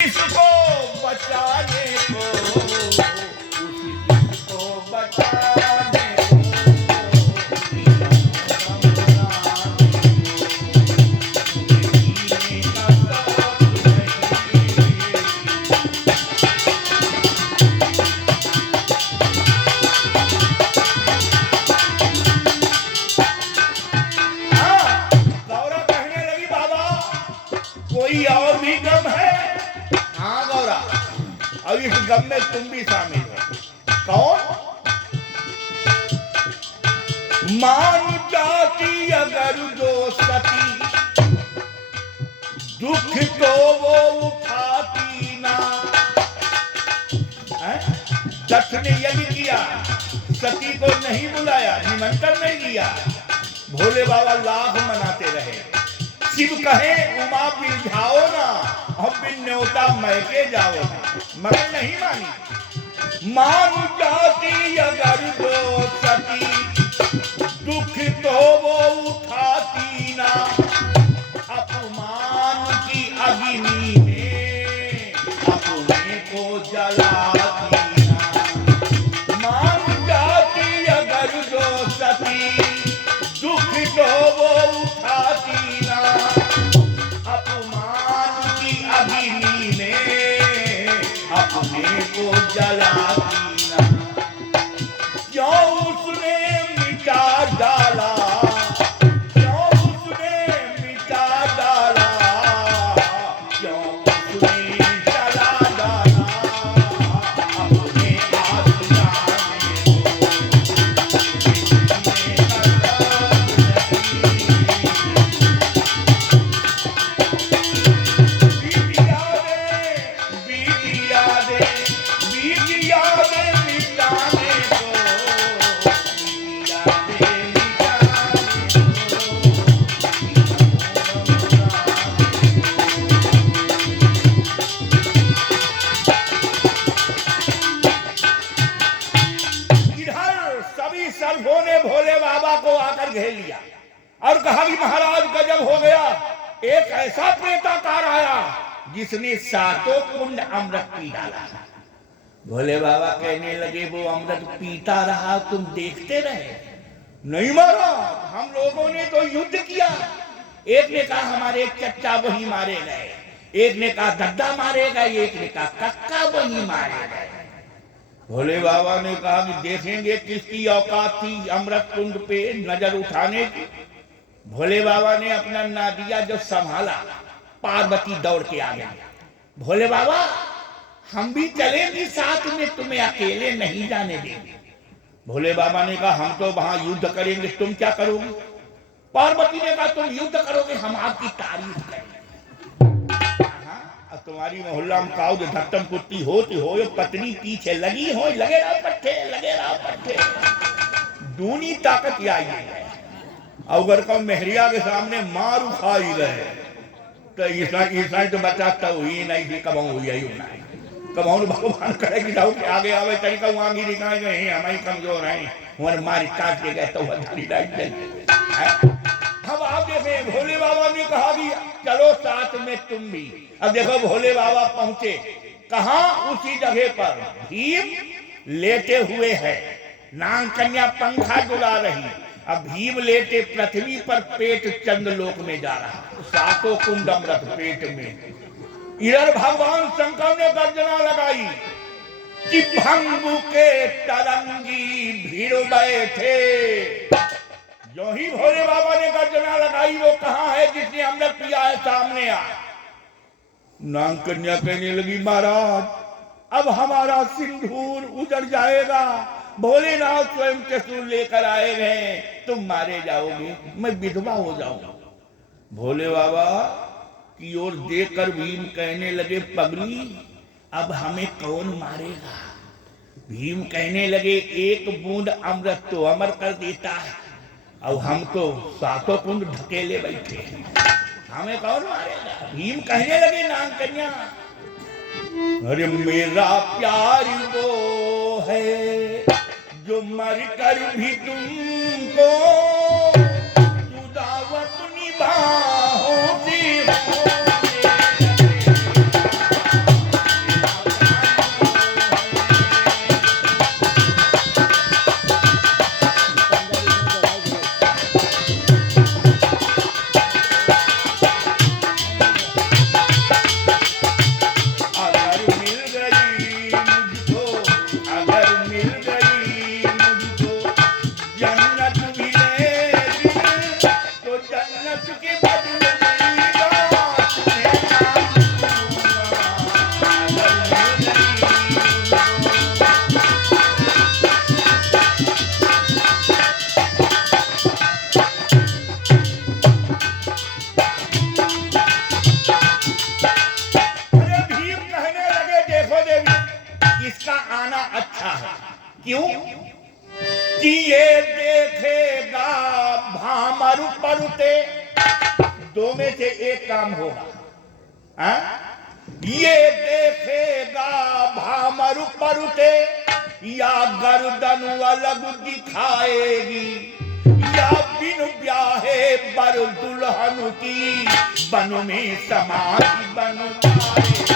इसको बचाने को, उसको बचाने कोई और भी गम है? हाँ गौरा, और इस गम में तुम भी शामिल हो। कौन? मान जाती अगर जो सती, दुख तो वो उठाती ना। दत्त ने यज्ञ किया, सती को नहीं बुलाया, निमंत्रण नहीं दिया, भोले बाबा लाख मनाते रहे। शिव कहे उमा बिलझाओ ना, अब बिन न्योता मैके जाओ ना, मगर नहीं मानी। मान जाती अगर जो सती, दुख तो वो उठाती ना। अपमान की अग्नि में अपने को जलाती ना। मान जाती अगर जो सती, दुख तो वो उठाती ना। अपमान की अग्नि में अपने को जलाती ना। क्यों उसने मिटा डाला, क्यों उसने मिटा डाला, क्यों उसने जला डाला अपने आसमाने को। सर्वों ने भोले बाबा को आकर घेर लिया और कहा कि महाराज गजब हो गया, एक ऐसा प्रेताकार आया जिसने सातों कुंड अमृत पी डाला। भोले बाबा कहने लगे वो अमृत पीता रहा, तुम देखते रहे? नहीं महाराज, हम लोगों ने तो युद्ध किया। एक ने कहा हमारे चच्चा वही मारे गए, एक ने कहा दद्दा मारे गए, एक ने कहा कक्का वही मारे गए। भोले बाबा ने कहा कि देखेंगे किसकी औकात थी अमृत कुंड पे नजर उठाने की। भोले बाबा ने अपना नादिया जो संभाला, पार्वती दौड़ के आ गई। भोले बाबा हम भी चलेंगे साथ में, तुम्हें अकेले नहीं जाने देंगे। भोले बाबा ने कहा हम तो वहां युद्ध करेंगे, तुम क्या करोगे? पार्वती ने कहा तुम युद्ध करोगे, हम आपकी तारीफ करेंगे। तुम्हारी मोहल्ला में काउद धट्टम कुत्ती होती हो, पत्नी पीछे लगी हो, लगे रहो पट्टे, लगे रहो पट्टे। दूनी ताकत आई है। अगर को मेहरिया के सामने मार उखाई गए तो ईसा तो बचाता हुई नहीं थी, कब हुई आई होना है। कब भगवान करेगी जाओ के आगे आवे तरीका वहां की दिखाए गए हमारी कमजोर है, हमारे मारी काट के गए तो हम आप देखे। भोले बाबा ने कहा कि चलो साथ में तुम भी। अब देखो भोले बाबा पहुंचे कहां? उसी जगह पर भीम लेटे हुए है, नाग कन्या पंखा डुला रही। अब भीम लेटे पृथ्वी पर, पेट चंद्रलोक में जा रहा, सातों कुंड अमृत पेट में। इधर भगवान शंकर ने गर्जना लगाई कि भंगु के तरंगी भीड़ बैठे। जो ही भोले बाबा ने गर्जना लगाई, वो कहां है जिसने अमृत पिया है? सामने आ। नाग कन्या कहने लगी महाराज अब हमारा सिंदूर उजड़ जाएगा, भोलेनाथ स्वयं त्रिशूल लेकर आए हैं, तुम मारे जाओगे, मैं विधवा हो जाऊंगा। भोले बाबा की ओर देखकर भीम कहने लगे पगली अब हमें कौन मारेगा? भीम कहने लगे एक बूंद अमृत तो अमर कर देता है, अब हम तो सातों कुंड ढकेले बैठे हैं, हमें कौन मारेगा? भीम कहने लगे नाग कन्या अरे मेरा प्यार वो है जो मर कर भी तुमको जुदावत निभाओ। अच्छा है। क्यों? कि ये देखेगा भामर परुते, दो में से एक काम होगा। ये देखेगा भामर परुते, या गर्दन अलग दिखाएगी, या बिन ब्याहे बर दुल्हन की बन में समाधि बन पाएगी।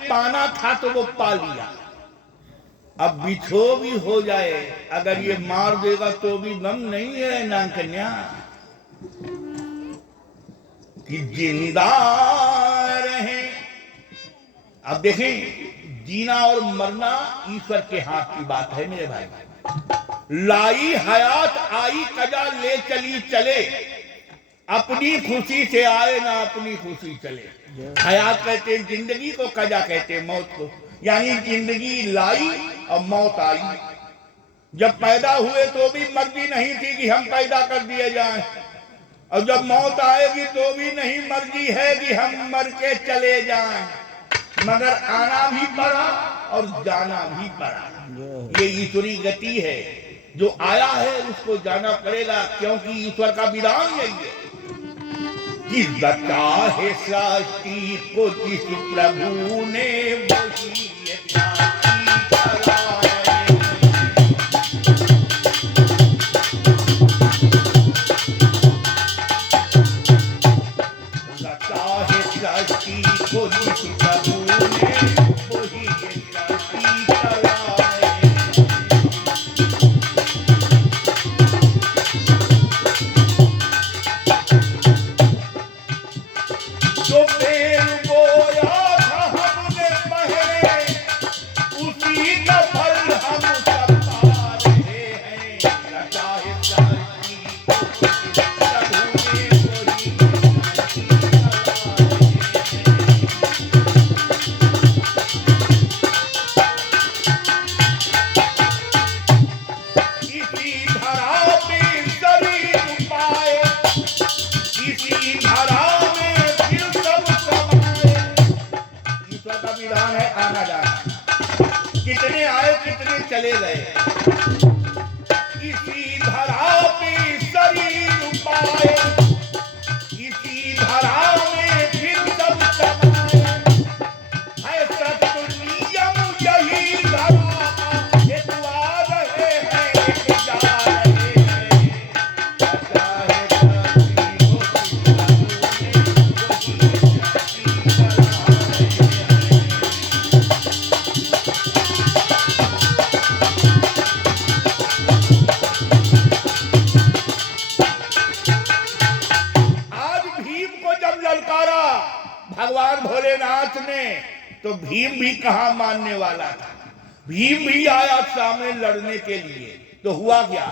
पाना था तो वो पा लिया, अब बिछो भी हो जाए, अगर ये मार देगा तो भी गम नहीं है ना कन्या, कि जिंदा रहे। अब देखें, जीना और मरना ईश्वर के हाथ की बात है मेरे भाई। लाई हयात आई कजा ले चली चले, अपनी खुशी से आए ना अपनी खुशी चले। हयात कहते हैं जिंदगी को, कजा कहते हैं मौत को। यानी जिंदगी लाई और मौत आई। जब पैदा हुए तो भी मर्जी नहीं थी कि हम पैदा कर दिए जाएं, और जब मौत आएगी तो भी नहीं मर्जी है कि हम मर के चले जाएं, मगर आना भी पड़ा और जाना भी पड़ा। ये ईश्वरी गति है, जो आया है उसको जाना पड़ेगा, क्योंकि ईश्वर का विधान यही है कि बता है सृष्टि को जिस प्रभु ने वही चले गए। इसी धरा पे शरीर पाए, इसी धरा में फिर सब समाए, है सत्य नियम यही धरा, ये दुआ रहे हैं जा रहे हैं, चाहे भगवान भोलेनाथ ने, तो भीम भी कहां मानने वाला था। भीम भी आया सामने लड़ने के लिए। तो हुआ क्या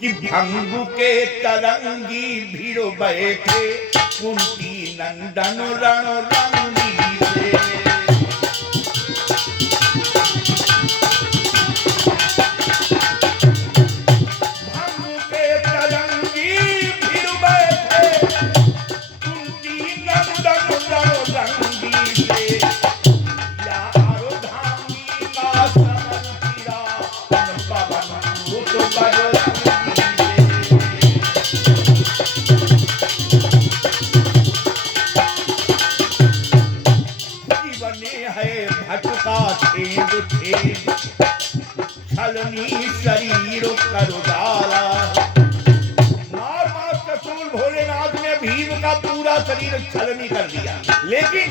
कि भंगु के तरंगी भीड़ बैठे, कुंती नंदन रण रंगी से। भंगु के तरंगी भीड़ बैठे, कुंती नंदन रंगी से, या आरोधांगी का समन फिरा, पवन भूत बजरंगी से। जीवने है भटका छेद छेद, छलनी शरीर करो डाला। मार मार कसूल भोलेनाथ ने भीम का पूरा शरीर छलनी कर दिया, लेकिन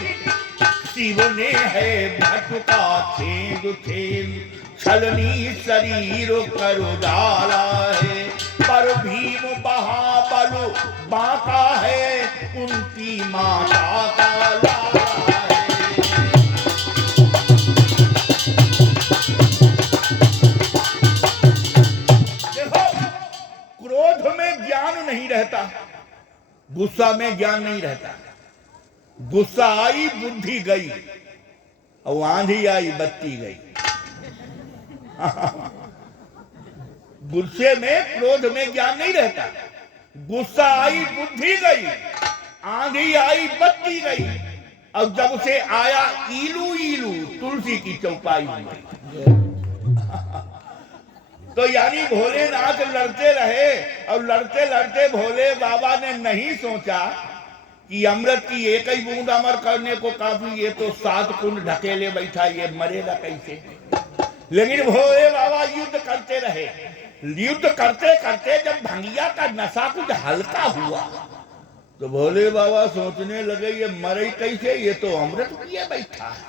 शिव ने है भटका छेद छेद, छलनी शरीर कर डाला है, पर भीम महाबल बांका है, कुंती माता का लाला है। देखो, क्रोध में ज्ञान नहीं रहता, गुस्सा में ज्ञान नहीं रहता। गुस्सा आई बुद्धि गई, और आंधी आई बत्ती गई। गुस्से में क्रोध में ज्ञान नहीं रहता। गुस्सा आई बुद्धि गई, आंधी आई बत्ती गई, और जब से आया ईलू ईलू तुलसी की चौपाई हुई। तो यानी भोलेनाथ लड़ते रहे, और लड़ते लड़ते भोले बाबा ने नहीं सोचा कि अमृत की एक ही बूंद अमर करने को काफी, ये तो 7 कुंड ढकेले बैठा, ये मरेगा कैसे। लेकिन भोले बाबा युद्ध करते रहे। युद्ध करते करते जब भंगिया का नशा कुछ हल्का हुआ, तो भोले बाबा सोचने लगे ये मरे कैसे, ये तो अमृत पिए बैठा है।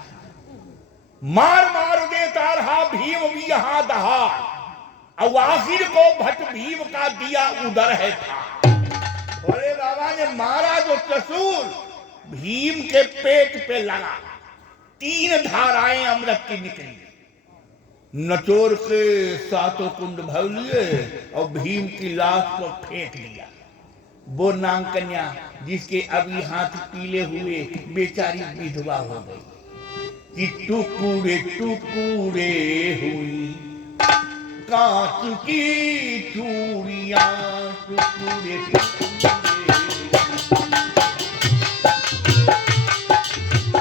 मार मार देता रहा भीम भी यहां दहाड़, और आखिर को भट भीम का दिया उधर है था। भोले बाबा ने मारा जो त्रिशूल भीम के पेट पे लगा, 3 धाराएं अमृत की निकली, नचोर के 7 कुंड भर लिए, और भीम की लाश को फेंक दिया। वो नाग कन्या जिसके अभी हाथ पीले हुए, बेचारी विधवा हो गई कि टुकड़े टुकड़े हुई कांच की चूड़ियां, टुकड़े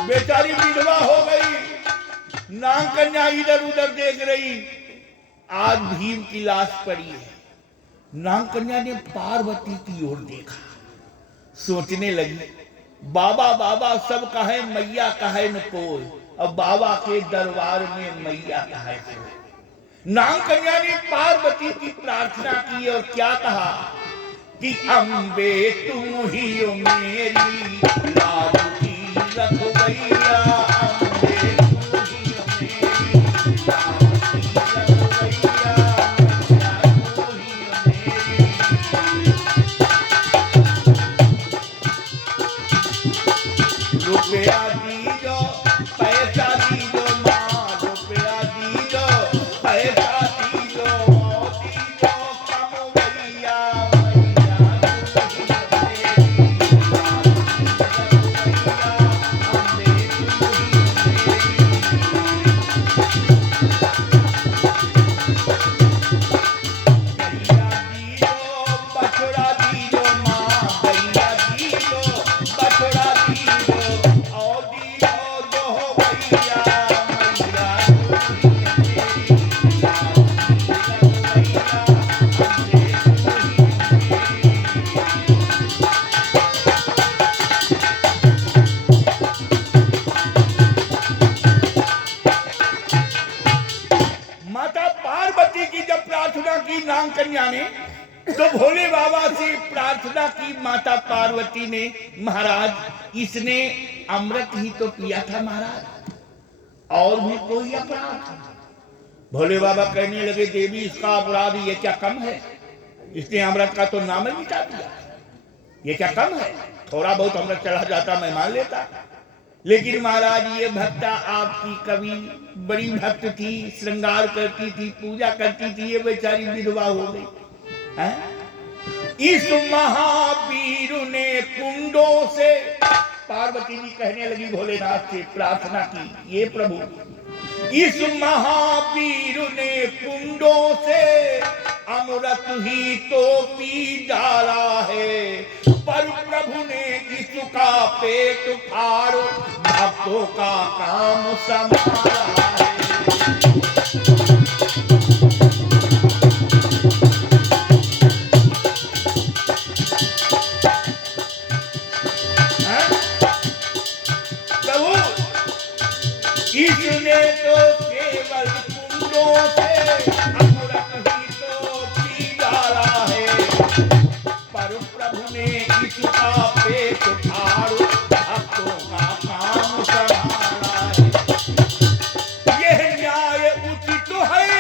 बेचारी विधवा हो गई। नाग कन्या इधर उधर देख रही, आज भीम की लाश पड़ी है। नाग कन्या ने पार्वती की ओर देखा, सोचने लगी बाबा बाबा सब कहे, मैया कहे न कोई, अब बाबा के दरबार में मैया कहे कोई। नाग कन्या ने पार्वती की प्रार्थना की और क्या कहा कि अम्बे तुम ही हो मेरी लाज की रखवैया, अम्बे तुम ही हो मेरी लाज की रखवैया, मैया तुम ही हो मेरी। रुपया दीजो, पैसा दीजो माँ, रुपया दीजो, पैसा दीजो, दीजो कमवैया, मैया तुम ही हो मेरी लाज की रखवैया, अम्बे तुम ही हो मेरी। गैया दीजो, बछड़ा दीजो माँ, गैया दीजो, बछड़ा दीजो, और दीजो दोहवैया, मैया तुम ही हो मेरी लाज की रखवैया, अम्बे तुम ही हो मेरी। माता पार्वती की जब प्रार्थना की नाग कन्या ने, तो भोले बाबा से प्रार्थना की माता पार्वती ने, महाराज इसने अमृत ही तो पिया था महाराज, और भी कोई अपराध। भोले बाबा कहने लगे देवी इसका अपराध ये क्या कम है, इसने अमृत का तो नाम ही मिटा दिया, ये क्या कम है, थोड़ा बहुत अमृत चढ़ा जाता मैं मान लेता। लेकिन महाराज ये भक्ता आपकी कभी बड़ी भक्त थी, श्रृंगार करती थी, पूजा करती थी, ये बेचारी विधवा हो गई है? इस महावीर ने कुंडों से, पार्वती जी कहने लगी भोलेनाथ से प्रार्थना की, ये प्रभु इस महावीर ने कुंडों से अमृत ही तो पी डाला है, पर प्रभु ने इसका पेट फाड़ भक्तों का काम संभाला है। प्रभु इसने तो केवल कुंडों से अमृत ही तो पी डाला है, पर प्रभु ने इसका पेट फाड़ भक्तों का काम संभाला है। यह न्याय उचित है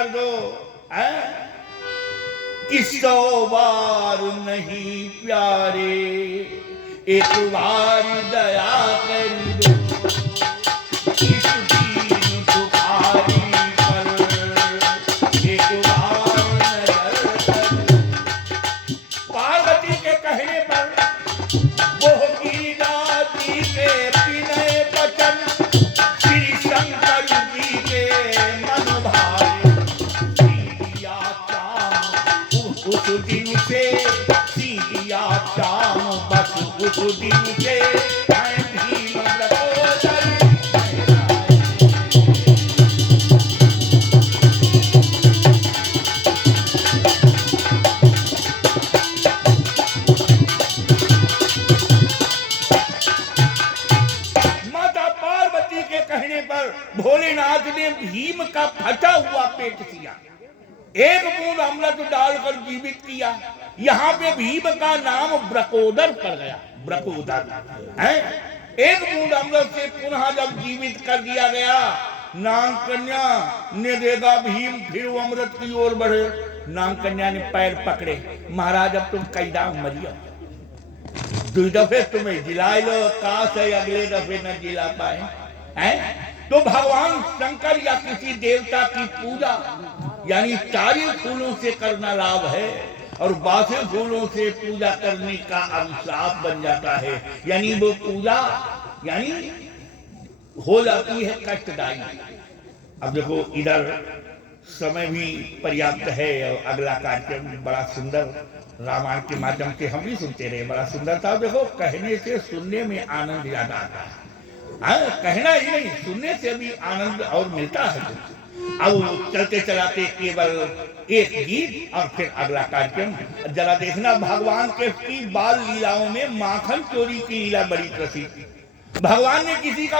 कर दो, कि 100 बार नहीं प्यारे, एक बार दया कर दो, इस दीन दुखारी पर एक बार नजर कर दो। पार्वती के कहने पर वो गिरिराजी के विनय वचन श्री शंकर जी के मन भाए। सीतिया चाम उस दिन से, सीतिया चाम बस उस दिन से भीम प्रकोदर भोलेनाथ ने भीम का फटा हुआ पेट किया, एक बूंद अमृत डालकर जीवित किया। यहाँ पे भीम का नाम ब्रकोदर पड़ गया, ब्रकोदर है। एक बूंद अमृत से पुनः जब जीवित कर दिया गया, नाग कन्या ने देखा भीम फिर वो अमृत की ओर बढ़े। नाग कन्या ने पैर पकड़े, महाराज अब तुम कई दाम मरियो, 2 दफे तुम्हें जिला लो, काश है अगले दफे न जिला पाए हैं। तो भगवान शंकर या किसी देवता की पूजा यानी चारी फूलों से करना लाभ है, और बासे फूलों से पूजा करने का अभिशाप बन जाता है। यानी वो पूजा यानी हो जाती है कष्टदायी। अब देखो इधर समय भी पर्याप्त है, और अगला कार्यक्रम बड़ा सुंदर रामायण के माध्यम से हम भी सुनते रहे, बड़ा सुंदर था। देखो कहने से सुनने में आनंद ज्यादा आता है, कहना ही नहीं, सुनने से भी आनंद और मिलता है। अब चलते चलाते केवल एक गीत और फिर अगला कार्यक्रम। जरा देखना भगवान के की बाल लीलाओं में माखन चोरी की लीला बड़ी प्रसिद्ध। भगवान ने किसी का